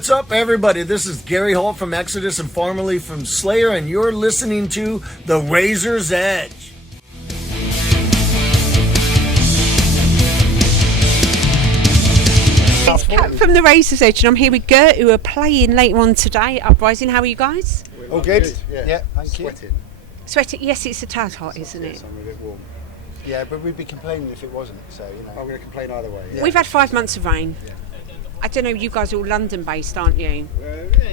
What's up, everybody? This is Gary Holt from Exodus and formerly from Slayer, and you're listening to The Razor's Edge. It's Kat from The Razor's Edge, and I'm here with Gurt, who are playing later on today at Uprising. How are you guys? All good. Yeah, thank you. Sweating? Yes, it's a tad hot, isn't it? I'm a bit warm. Yeah, but we'd be complaining if it wasn't, so, you know. I'm going to complain either way. Yeah. We've had 5 months of rain. Yeah. I don't know, you guys are all London-based, aren't you?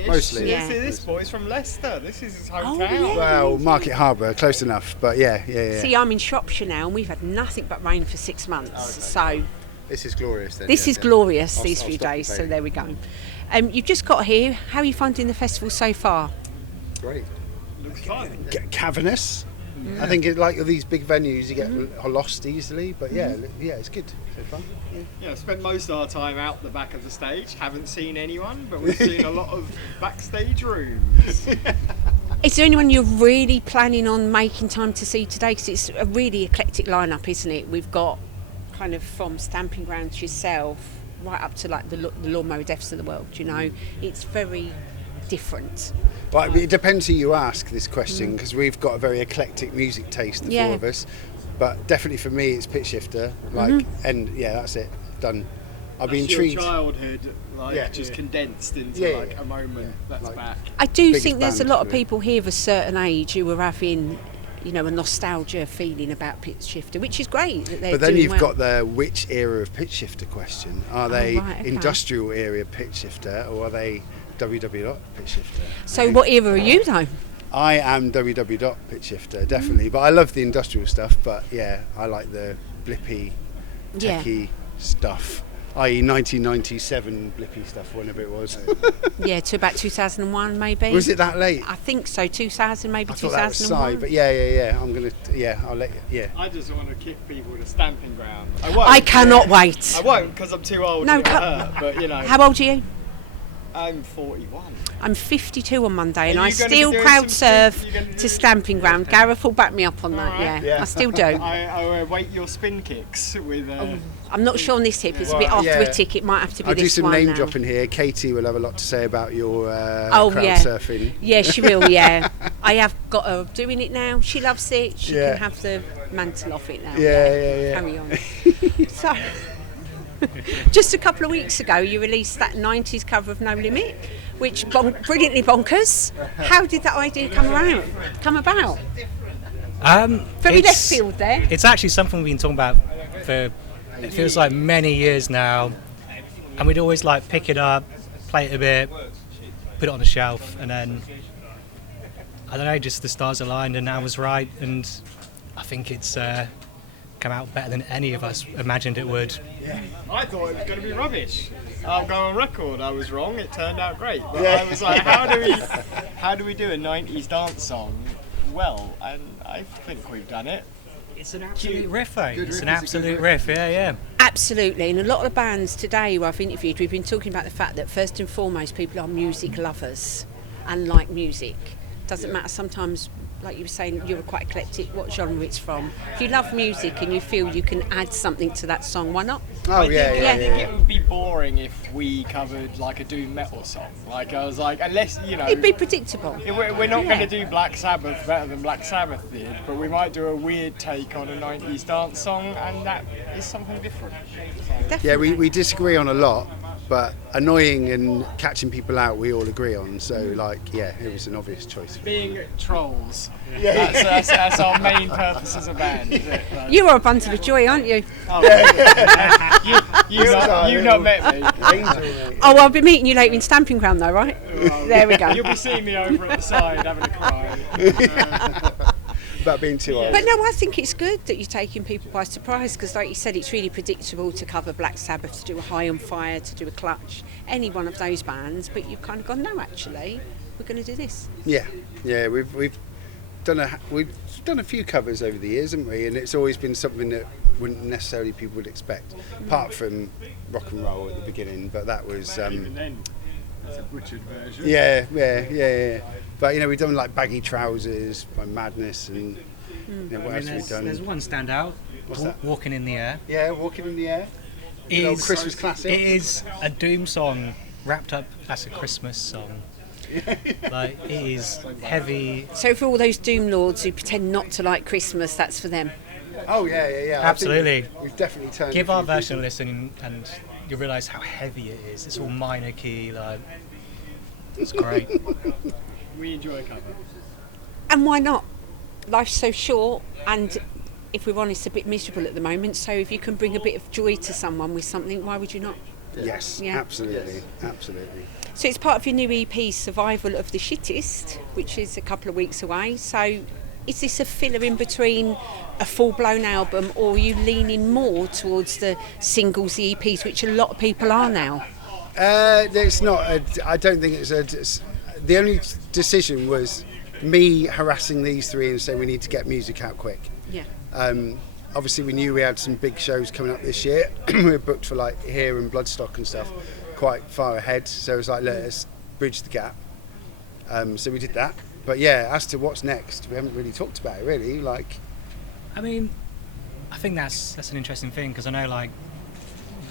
Mostly. Yeah. This boy's from Leicester. This is his hometown. Oh, yeah. Well, Market Harbour, close enough, but yeah. See, I'm in Shropshire now, and we've had nothing but rain for 6 months, so... This is glorious then. This is glorious, these few days, so there we go. You've just got here. How are you finding the festival so far? Great. Looks fun. Cavernous. I think like these big venues, you get lost easily, but yeah, it's good. So fun. Yeah, I've spent most of our time out the back of the stage. Haven't seen anyone, but we've seen a lot of backstage rooms. Is there anyone you're really planning on making time to see today? Because it's a really eclectic lineup, isn't it? We've got kind of from Stamping Grounds yourself right up to like the Lawnmower Deaths of the world, you know. It's very different. But it depends who you ask this question, because we've got a very eclectic music taste, the four of us. But definitely for me, it's Pitch Shifter. And yeah, that's it. Done. I've been intrigued. Your childhood, just condensed into a moment that's back. I do think there's a lot of people here of a certain age who are having, you know, a nostalgia feeling about Pitch Shifter, which is great that they're But then doing you've well. got the which era of Pitch Shifter question. Are they industrial area Pitch Shifter, or are they www Pitch Shifter? So what era are you though? I am www Pitch Shifter, definitely. But I love the industrial stuff, but yeah, I like the blippy, techie stuff. I.e. 1997 blippy stuff, whenever it was. Yeah, to about 2001 maybe. Was it that late? I think so, 2000 maybe, I thought 2001. that was Psy, but yeah. I'll let you, yeah. I just want to kick people to Stamping Ground. I won't. I cannot wait. I won't, because I'm too old to get hurt, but you know. How old are you? I'm 41. I'm 52 on Monday, and Are I you gonna still be doing crowd some surf spin- you gonna do to some Stamping Ground. Gareth will back me up on that, Alright. yeah. I still do. I await your spin kicks with... I'm not sure on this hip, it's a bit arthritic, it might have to be I'll this do some one name now. dropping here. Katie will have a lot to say about your crowd surfing. Yeah, she will, yeah. I have got her doing it now. She loves it. She Yeah. can have the mantle off it now. Yeah. Carry on. So, just a couple of weeks ago, you released that 90s cover of No Limit, which brilliantly bonkers. How did that idea come about? Very left field there. It's actually something we've been talking about for, it feels like many years now, and we'd always like pick it up, play it a bit, put it on the shelf, and then I don't know, just the stars aligned and I was right, and I think it's come out better than any of us imagined it would. I thought it was going to be rubbish. I'll go on record, I was wrong, it turned out great. But I was like, how do we do a 90s dance song well? And I think we've done it. It's an absolute riff though. It's an absolute riff, yeah. Absolutely, and a lot of bands today who I've interviewed, we've been talking about the fact that first and foremost people are music lovers and like music. Doesn't matter sometimes, like you were saying, you're quite eclectic what genre it's from. If you love music and you feel you can add something to that song, why not? I think it would be boring if we covered like a doom metal song. Like I was like, unless, you know, It'd be predictable. We're not going to do Black Sabbath better than Black Sabbath did, but we might do a weird take on a 90s dance song, and that is something different. Definitely. Yeah, we disagree on a lot, but annoying and catching people out we all agree on, so it was an obvious choice. Being trolls, that's our main purpose as a band. Is it? You are a bundle of joy, aren't you? You've not met me. Oh, I'll be meeting you later in Stamping Ground though, right? There we go. You'll be seeing me over at the side having a cry. About being too old. But no, I think it's good that you're taking people by surprise, because like you said, it's really predictable to cover Black Sabbath, to do a High on Fire, to do a Clutch, any one of those bands, but you've kind of gone, no, actually, we're going to do this. Yeah, we've done a few covers over the years, haven't we? And it's always been something that wouldn't necessarily people would expect, apart from rock and roll at the beginning. But that was even then, it's a butchered version. Yeah. But you know, we've done like Baggy Trousers by Madness, and what else have we done? There's one standout. What's that? Walking in the Air. Yeah, Walking in the Air. Christmas classic. It is a doom song wrapped up as a Christmas song. Like, it is heavy. So for all those doom lords who pretend not to like Christmas, that's for them. Oh yeah. Absolutely. I think we've definitely turned. Give our version a listen, and you'll realise how heavy it is. It's all minor key, like, it's great. We enjoy a cover. And why not? Life's so short, and if we're honest, a bit miserable at the moment. So if you can bring a bit of joy to someone with something, why would you not? Yes, Yeah. absolutely. So it's part of your new EP, Survival of the Shittest, which is a couple of weeks away. So is this a filler in between a full-blown album, or are you leaning more towards the singles, the EPs, which a lot of people are now? It's not. I don't think it's the only decision was me harassing these three and saying we need to get music out quick. Yeah. Obviously, we knew we had some big shows coming up this year. We were booked for like Here and Bloodstock and stuff, quite far ahead. So it was like, let's bridge the gap. So we did that. But yeah, as to what's next, we haven't really talked about it really. Like, I mean, I think that's an interesting thing, because I know like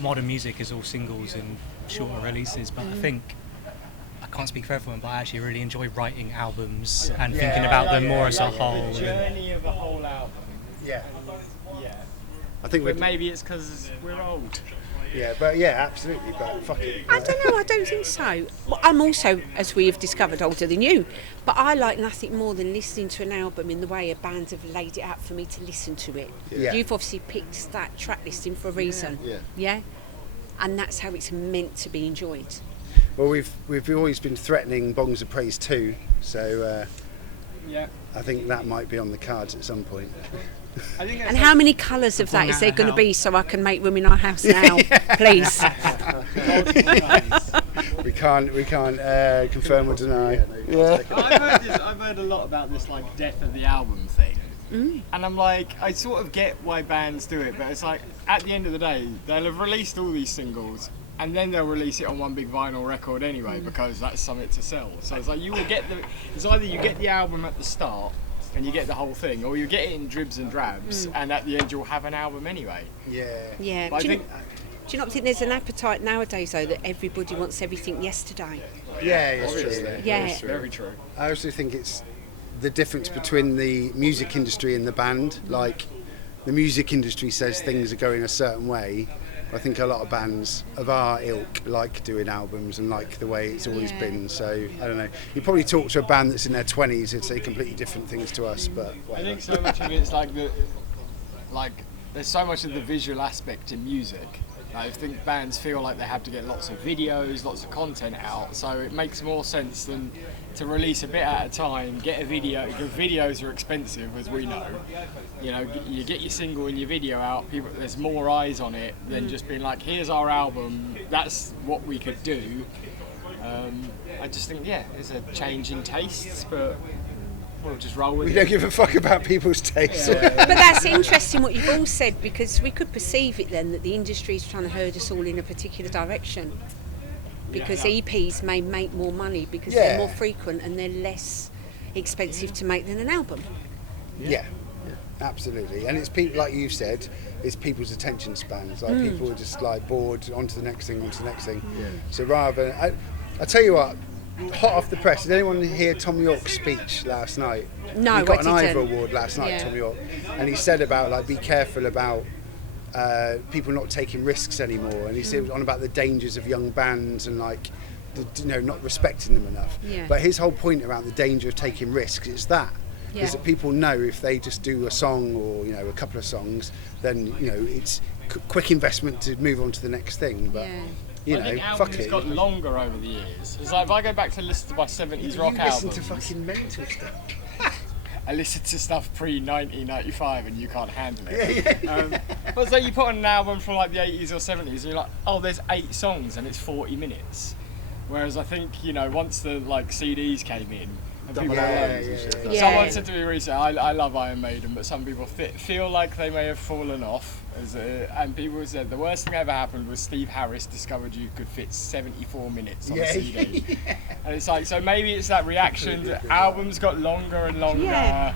modern music is all singles and shorter releases, but I think, I can't speak for everyone, but I actually really enjoy writing albums and thinking about them more as a whole. The journey of a whole album. yeah, Yeah. I think But maybe it's because we're old. but absolutely. But fuck it. I don't know, I don't think so. Well, I'm also, as we have discovered, older than you, but I like nothing more than listening to an album in the way a band have laid it out for me to listen to it. Yeah. You've obviously picked that track listing for a reason. Yeah? And that's how it's meant to be enjoyed. Well, we've always been threatening Bongs of Praise 2, so Yeah. I think that might be on the cards at some point. I think And how many colours of that is there going to be, so I can make room in our house now, please? We can't confirm or deny. Yeah. I've heard a lot about this like death of the album thing. And I'm like, I sort of get why bands do it, but it's like, at the end of the day, they'll have released all these singles and then they'll release it on one big vinyl record anyway, because that's something to sell. So it's like, you will get it's either you get the album at the start and you get the whole thing, or you get it in dribs and drabs, and at the end you'll have an album anyway. Yeah. But Do you not think there's an appetite nowadays, though, that everybody wants everything yesterday? Yeah, it's Obviously. true. Yeah. It's true. Very true. I also think it's the difference between the music industry and the band. Like, the music industry says things are going a certain way. I think a lot of bands of our ilk like doing albums and like the way it's always been. So, I don't know. You probably talk to a band that's in their 20s, it'd say completely different things to us, but I whatever. think so much of it's like there's so much of the visual aspect in music. I think bands feel like they have to get lots of videos, lots of content out, so it makes more sense than to release a bit at a time, get a video, because videos are expensive, as we know. You know, you get your single and your video out, people, there's more eyes on it than just being like, here's our album, that's what we could do. I just think, there's a change in tastes, but we'll just roll with it. We don't give a fuck about people's tastes. But that's interesting what you've all said, because we could perceive it then that the industry is trying to herd us all in a particular direction. Because EPs may make more money because they're more frequent and they're less expensive to make than an album. Yeah, absolutely. And it's people, like you've said, it's people's attention spans. Like, people are just like bored, on to the next thing. So rather than, I tell you what, hot off the press, did anyone hear Tom York's speech last night? No, he got I an didn't. Ivor Award last night, Tom York, and he said about, like, be careful about people not taking risks anymore, and he said on about the dangers of young bands and like, not respecting them enough. But his whole point around the danger of taking risks is that people know if they just do a song or a couple of songs, then it's quick investment to move on to the next thing. But I think albums got longer over the years. It's like, if I go back to listen to my 70s rock albums, listen to fucking mental stuff. I listen to stuff pre-1995 and you can't handle it. But so you put on an album from like the 80s or 70s and you're like, oh, there's 8 songs and it's 40 minutes. Whereas I think, once the like CDs came in, and people someone said to me recently, I love Iron Maiden, but some people feel like they may have fallen off. And people said the worst thing that ever happened was Steve Harris discovered you could fit 74 minutes on a CD. And it's like, so maybe it's that reaction that albums got longer and longer.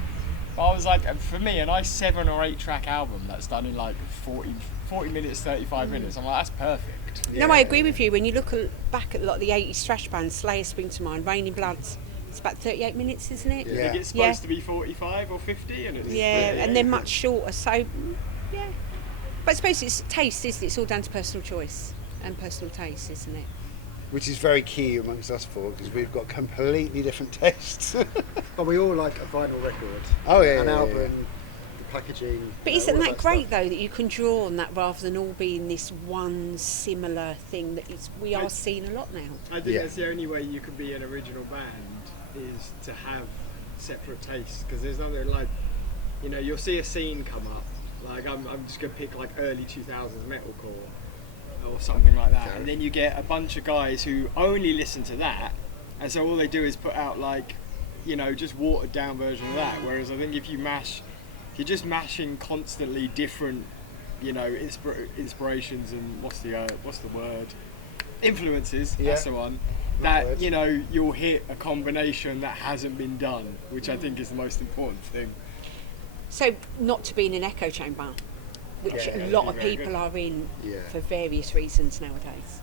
But I was like, for me, a nice 7 or 8 track album that's done in like 40 minutes, 35 minutes, I'm like, that's perfect. No, I agree with you. When you look back at a lot of the 80s thrash bands, Slayer spring to mind, Raining Bloods, it's about 38 minutes, isn't it? I think it's supposed to be 45 or 50, and it's and they're much shorter. So, yeah. But I suppose it's taste, isn't it? It's all down to personal choice and personal taste, isn't it? Which is very key amongst us four, because we've got completely different tastes. But we all like a vinyl record. Oh yeah, an yeah, album, yeah. the packaging. But isn't that great though, that you can draw on that rather than all being this one similar thing that we are seeing a lot now? I think that's the only way you can be an original band, is to have separate tastes, because there's other, like, you know, you'll see a scene come up, like I'm just going to pick like early 2000s metalcore or something like that, and then you get a bunch of guys who only listen to that, and so all they do is put out, like, you know, just watered down version of that. Whereas I think if you're just mashing constantly different, you know, inspirations and what's the word, influences, that's the one, that, you know, you'll hit a combination that hasn't been done, which I think is the most important thing. So not to be in an echo chamber, which a lot of people are in for various reasons nowadays.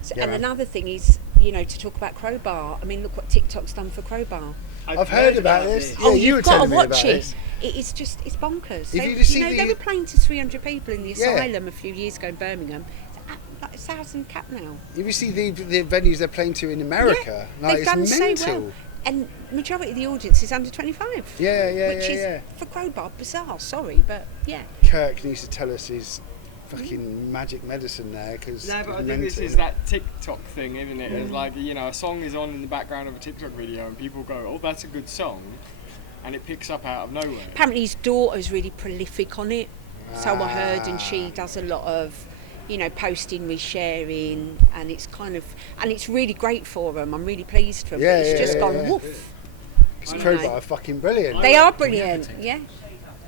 So, and another thing is, you know, to talk about Crowbar. I mean, look what TikTok's done for Crowbar. I've heard about this. Oh, you were you've got to telling me watch about it. this. It's bonkers. They were playing to 300 people in the Asylum a few years ago in Birmingham. It's like 1,000 cap now. If you see the venues they're playing to in America, like, they've done it's mental. so well. And majority of the audience is under 25. Which is, for Crowbar, bizarre, sorry, but yeah. Kirk used to tell us his fucking magic medicine there, because no, but I think this is that TikTok thing, isn't it? It's like, you know, a song is on in the background of a TikTok video and people go, oh, that's a good song, and it picks up out of nowhere. Apparently his daughter's really prolific on it, so I heard, and she does a lot of, you know, posting, resharing, and it's kind of, and it's really great for them. I'm really pleased for them. It's just gone woof. Because Crowbar are fucking brilliant. They are brilliant, yeah.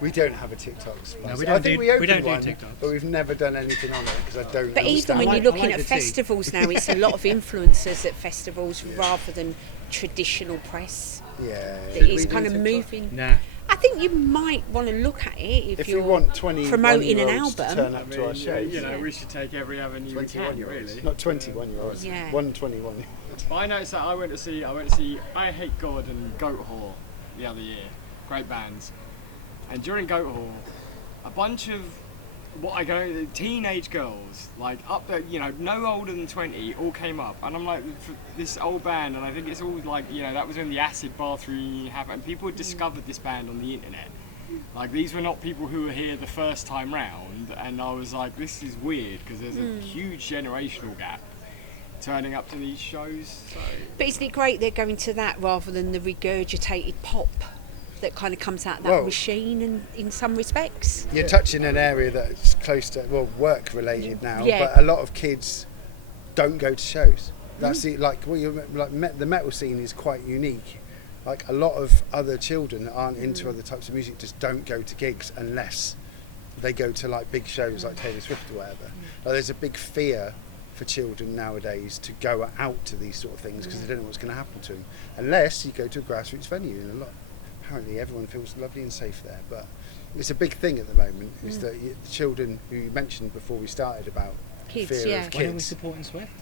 We don't have a TikTok sponsor. No, we don't do one, TikTok. but we've never done anything on it because I don't. But even when understand. you're looking at festivals now, it's a lot of influencers at festivals rather than traditional press. Yeah. It is kind of moving. Nah. I think you might want to look at it if you you're want 21 promoting an year olds to album. turn up to our shows. You know, we should take every avenue we can, really. Not 21-year-olds. Yeah. 121. But I noticed that I went to see I Hate God and Goat Whore the other year. Great bands. And during Goat Whore, a bunch of teenage girls, like up there, you know, no older than 20, all came up, and I'm like, this old band, and I think it's all like, you know, that was when the acid bath reunion happened, and people had discovered this band on the internet. Like, these were not people who were here the first time round, and I was like, this is weird, because there's a huge generational gap turning up to these shows. So. But isn't it great they're going to that rather than the regurgitated pop that kind of comes out of that machine, and in some respects? You're touching an area that's close to, well, work related now, Yeah. but a lot of kids don't go to shows. That's it. Like, the metal scene is quite unique. Like, a lot of other children that aren't into other types of music just don't go to gigs unless they go to like big shows like Taylor Swift or whatever. Like, there's a big fear for children nowadays to go out to these sort of things because they don't know what's going to happen to them unless you go to a grassroots venue. And apparently everyone feels lovely and safe there, but it's a big thing at the moment, is that the children who you mentioned before we started about Kids, fear yeah. of Why don't we kids. supporting Swift?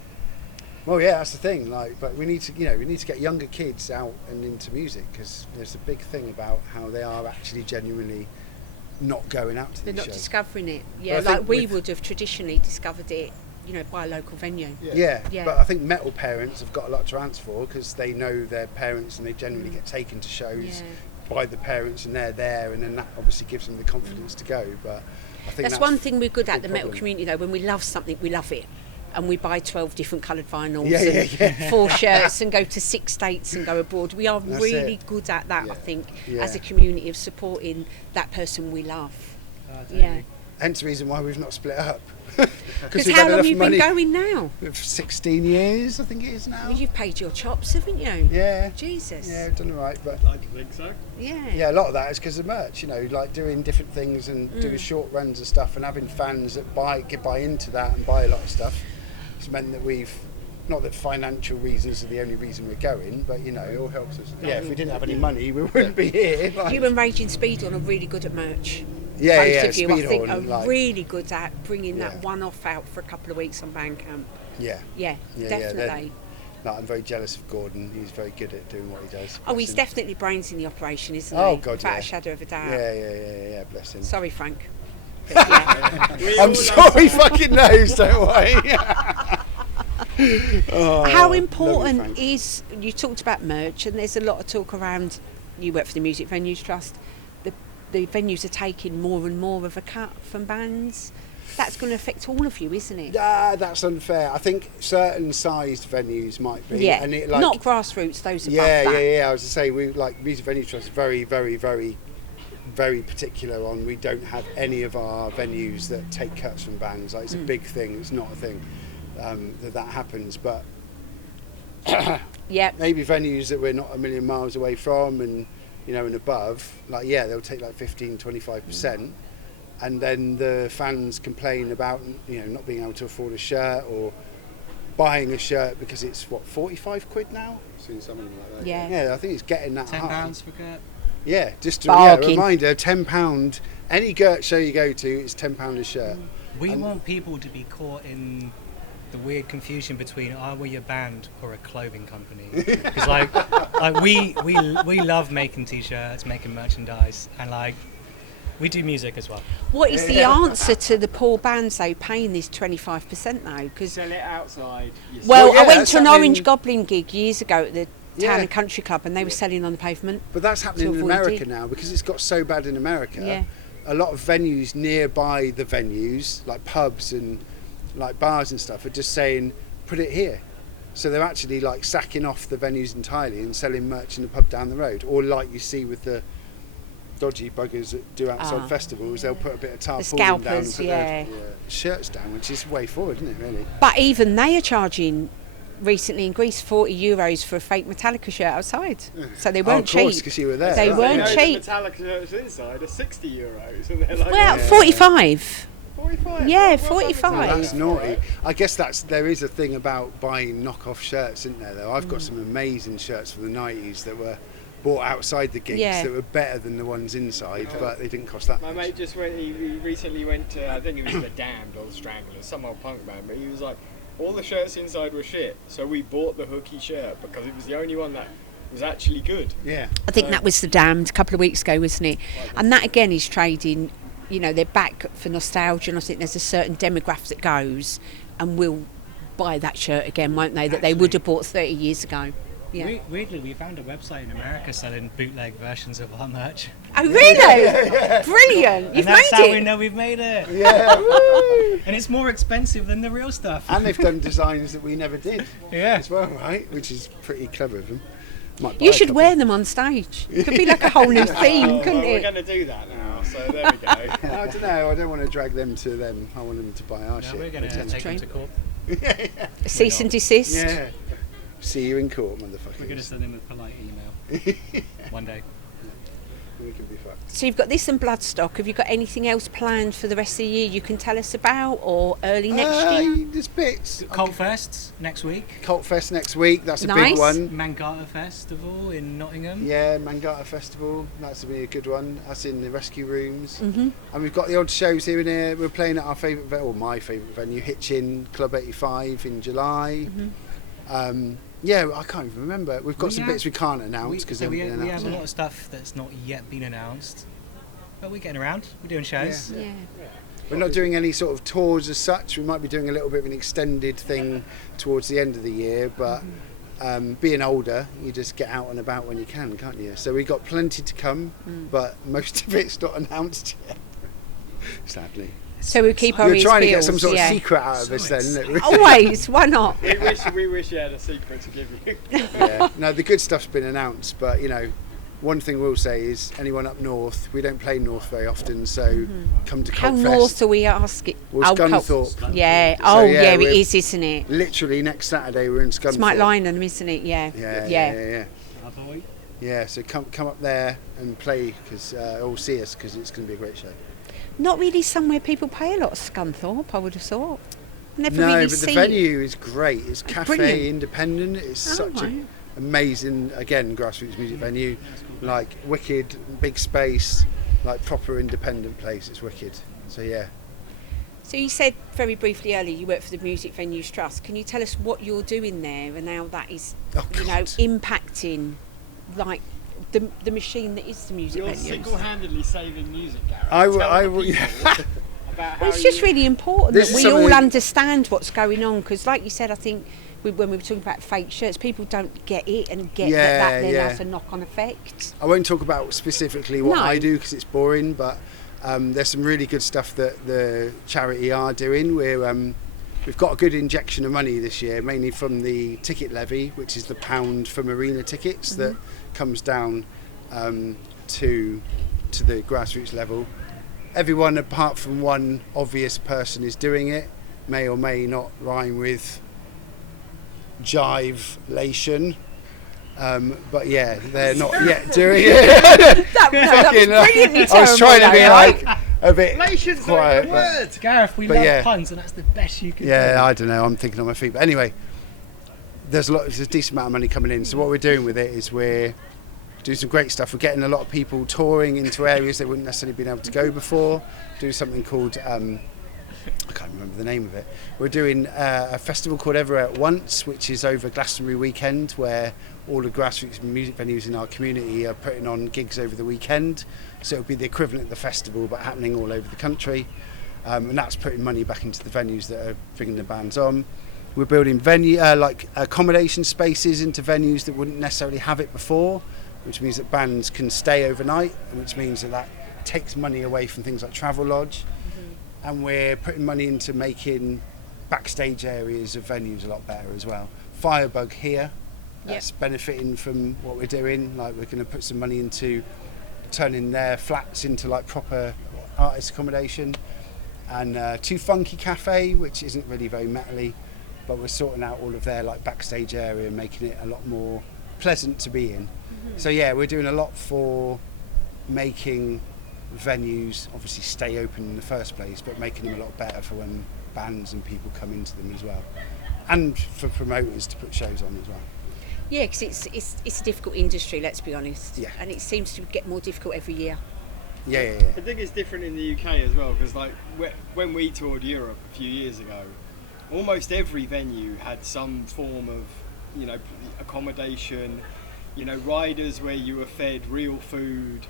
Well, yeah, that's the thing. Like, but we need to get younger kids out and into music, because there's a big thing about how they are actually genuinely not going out to They're these not shows. discovering it. But Yeah, I like think we would have traditionally discovered it, you know, by a local venue. Yeah, Yeah. but I think metal parents have got a lot to answer for, because they know their parents and they generally get taken to shows by the parents, and they're there, and then that obviously gives them the confidence to go. But I think That's one thing we're good a at, big the metal problem. community, though. When we love something, we love it. And we buy 12 different coloured vinyls Yeah. 4 shirts and go to 6 states and go abroad. We are That's really it. good at that, I think, Yeah. as a community, of supporting that person we love. Yeah. Hence the reason why we've not split up. Because we've how had long enough have you been money. going now? 16 years, I think it is now. Well, you've paid your chops, haven't you? Yeah. Jesus. Yeah, I've done all right, but I think so. Yeah. a lot of that is because of merch, you know, like doing different things and doing short runs and stuff, and having fans that buy into that and buy a lot of stuff. It's meant that we've Not that financial reasons are the only reason we're going, but you know, It all helps us. yeah, if we didn't have any money, we wouldn't be here. Like, You and Raging Speedhorn are really good at merch. yeah, Both yeah, of you, I think, are Speedhorn, like, really good at bringing Yeah. that one-off out for a couple of weeks on Bandcamp. yeah, Yeah, yeah, definitely. No, I'm very jealous of Gordon. He's very good at doing what he does. Oh, Bless he's him. definitely brains in the operation, isn't Oh, he? God, Without yeah. a shadow of a doubt. Yeah, bless him. Sorry, Frank. But yeah. We I'm all sure he fucking knows, don't worry. Oh, How lovely important Frank. is, you talked about merch, and there's a lot of talk around, you work for the Music Venues Trust, the venues are taking more and more of a cut from bands. That's going to affect all of you, isn't it? That's unfair. I think certain sized venues might be. Yeah, And it, like, not grassroots, those above yeah, that. yeah. I was to say, we like Music Venue Trust is very, very, very, very particular on. We don't have any of our venues that take cuts from bands. Like, it's a big thing. It's not a thing that happens. But Yeah, maybe venues that we're not a million miles away from, and you know, and above, like, yeah, they'll take like 15-25%. And then the fans complain about, you know, not being able to afford a shirt or buying a shirt because it's what, 45 quid now? Seen something like that. yeah. Yeah, I think it's getting that high. £10 for Gurt. Yeah, just a Bargain. reminder, £10. Any Gurt show you go to, it's £10 a shirt. We want people to be caught in the weird confusion between are we a band or a clothing company? Because like we love making t-shirts, making merchandise, and like we do music as well. What is the answer to the poor bands, though, paying this 25%, though? Because sell it outside. well, Well, yeah, I went that's to an happening- Orange Goblin gig years ago at the Town Yeah. and Country Club, and they were selling on the pavement. But that's happening To in avoid America it. now because it's got so bad in America. Yeah. A lot of venues nearby the venues, like pubs and like bars and stuff, are just saying, put it here. So they're actually like sacking off the venues entirely and selling merch in the pub down the road. Or like you see with the dodgy buggers that do outside Ah. festivals, they'll put a bit of tarpaulin down and scalpers, put yeah. their shirts down, which is the way forward, isn't it, really? But even they are charging, recently in Greece, €40 for a fake Metallica shirt outside. So they weren't of course, cheap. because you were there. They right? weren't The cheap. Metallica shirts inside are €60, and they're like, Well, Yeah. 45. 45. Yeah, Well, 45. Well, that's naughty. I guess there is a thing about buying knockoff shirts, isn't there? Though I've got some amazing shirts from the '90s that were bought outside the gigs Yeah. that were better than the ones inside, but they didn't cost that My much. mate just went. He recently went to. I think it was the Damned or the Stranglers, some old punk band. But he was like, all the shirts inside were shit. So we bought the hooky shirt because it was the only one that was actually good. Yeah, I think that was the Damned a couple of weeks ago, wasn't it? And that again is trading. You know, they're back for nostalgia, and I think there's a certain demographic that goes and will buy that shirt again, won't they? That they would have bought 30 years ago. Yeah. Weirdly, we found a website in America selling bootleg versions of our merch. Oh, really? Brilliant! You've And that's made how it. we know we've made it. yeah. And it's more expensive than the real stuff. And they've done designs that we never did Yeah. as well, right? Which is pretty clever of them. Might buy You a should couple. wear them on stage. It could be like a whole new theme, Oh, couldn't well, we're it? going to do that now. So there we go. I don't know. I don't want to drag them to them. I want them to buy our No, shit. we're going to take them to court. Cease and desist. Yeah. See you in court, We're going to motherfuckers. send them a polite email one day. We can be fucked. So you've got this and Bloodstock. Have you got anything else planned for the rest of the year you can tell us about, or early next year? There's bits. Cult Fest next week. Cult Fest next week. That's a Nice. big one. Mangata Festival in Nottingham. Yeah, Mangata Festival. That's going to be a good one. That's in the rescue rooms. Mm-hmm. And we've got the odd shows here and there. We're playing at our favourite, or my favourite venue, Hitchin Club 85 in July. Yeah, I can't even remember. We've got We some have- bits we can't announce because so they we haven't been have announced. a lot of stuff that's not yet been announced. But we're getting around. We're doing shows. Yeah. We're not doing any sort of tours as such. We might be doing a little bit of an extended thing towards the end of the year, but being older, you just get out and about when you can, can't you? So we've got plenty to come, but most of it's not announced yet, sadly. So we keep our You're ears trying to get peeled, some sort yeah. of secret out of us then. isn't it? Always, why not? we wish you had a secret to give you. Yeah. No, the good stuff's been announced, but you know, one thing we'll say is anyone up north, we don't play north very often, so come to How Cult north Fest. are we asking? Well, Cult- Scunthorpe. Yeah. So, Oh, yeah, yeah, it we're- is, isn't it? Literally next Saturday we're in Scunthorpe. It's Mike Lynham, isn't it? Yeah. Yeah. Our boy. Yeah, so come up there and play because or see us because it's going to be a great show. Not really somewhere people pay a lot of Scunthorpe, I would have thought. Never No, really but see the venue is great. It's cafe brilliant. independent. It's such right. an amazing, again, grassroots music venue. Like wicked, big space, like proper independent place. It's wicked. So yeah. So you said very briefly earlier you work for the Music Venues Trust. Can you tell us what you're doing there and how that is, Oh, you know, God. impacting like the machine that is the music You're venues? single-handedly saving music, Gareth. I will. Tell I the will. people Yeah. about how Well, it's just you- really important This that is we all something- understand what's going on, because like you said, I think when we were talking about fake shirts, people don't get it and get that then Yeah. has a knock-on effect. I won't talk about specifically what No. I do because it's boring, but there's some really good stuff that the charity are doing. We've got a good injection of money this year, mainly from the ticket levy, which is the £1 for marina tickets that comes down to the grassroots level. Everyone apart from one obvious person is doing it, may or may not rhyme with jive-lation. But yeah, they're not yet doing it. That was brilliantly I was trying to be terrible, like a bit Relations quiet. are the But word. Gareth, we But love yeah. puns, and that's the best you can yeah, do. I don't know. I'm thinking on my feet. But anyway, there's a decent amount of money coming in. So what we're doing with it is we're doing some great stuff. We're getting a lot of people touring into areas they wouldn't necessarily been able to go before. Doing something called I can't remember the name of it. We're doing a festival called Everywhere at Once, which is over Glastonbury weekend, where all the grassroots music venues in our community are putting on gigs over the weekend. So it'll be the equivalent of the festival, but happening all over the country. And that's putting money back into the venues that are bringing the bands on. We're building like accommodation spaces into venues that wouldn't necessarily have it before, which means that bands can stay overnight, and which means that takes money away from things like Travel Lodge. And we're putting money into making backstage areas of venues a lot better as well. Firebug here, that's benefiting from what we're doing. Like, we're going to put some money into turning their flats into like proper artist accommodation. And Too Funky Cafe, which isn't really very metally, but we're sorting out all of their like backstage area and making it a lot more pleasant to be in. So yeah, we're doing a lot for making venues obviously stay open in the first place, but making them a lot better for when bands and people come into them as well, and for promoters to put shows on as well. Yeah, because it's a difficult industry, let's be honest. Yeah. And it seems to get more difficult every year. Yeah. I think it's different in the UK as well, because like when we toured Europe a few years ago, almost every venue had some form of, you know, accommodation, you know, riders where you were fed real food,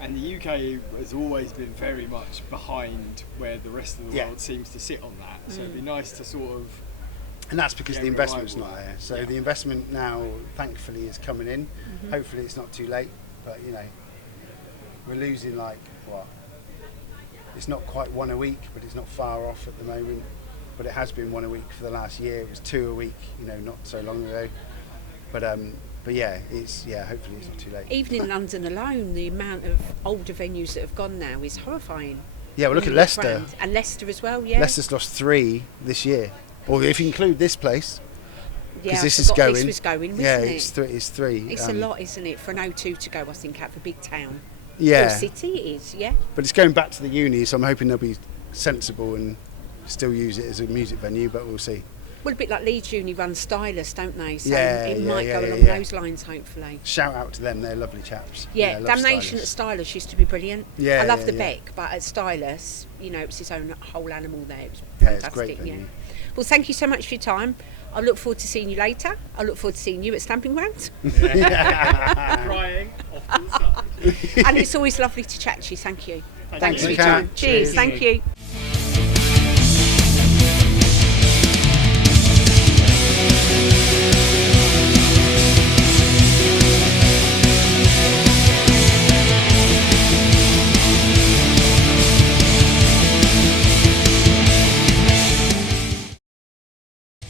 and the UK has always been very much behind where the rest of the world seems to sit on that. So it'd be nice to sort of. And that's because Yeah, the investment's revival. not there. So the investment now, thankfully, is coming in. Hopefully it's not too late, but you know, we're losing like what? It's not quite one a week, but it's not far off at the moment. But it has been one a week for the last year. It was 2 a week, you know, not so long ago. But yeah, hopefully it's not too late. Even in London alone, the amount of older venues that have gone now is horrifying. Yeah, well, look at Really Leicester. grand. And Leicester as well, yeah. Leicester's lost 3 this year. Or if you include this place, Yeah, because I this is forgot going. This was going, wasn't yeah, it? it's 3. It's a lot, isn't it, for an O2 to go, I think, out of a big town. Yeah. Or city it is, yeah. But it's going back to the uni, so I'm hoping they'll be sensible and still use it as a music venue, but we'll see. Well, a bit like Leeds Uni run Stylist, don't they? So Yeah, it yeah, might yeah, go yeah, along yeah. those lines, hopefully. Shout out to them, they're lovely chaps. Yeah, I love Damnation Stylist. at Stylist used to be brilliant. Yeah, I love yeah, the yeah. Beck, but at Stylist, you know, it's his own whole animal there. It was Yeah, fantastic. it's great venue. Yeah. Well, thank you so much for your time. I look forward to seeing you later. I look forward to seeing you at Stamping Ground. Crying off to the side. And it's always lovely to chat to you. Thank you. Thanks you, for your Kat. time. Cheers. Cheers. Thank you.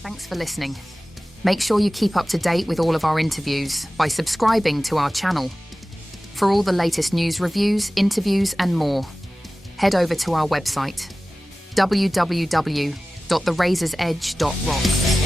Thanks for listening. Make sure you keep up to date with all of our interviews by subscribing to our channel. For all the latest news, reviews, interviews and more, head over to our website www.therazorsedge.rocks.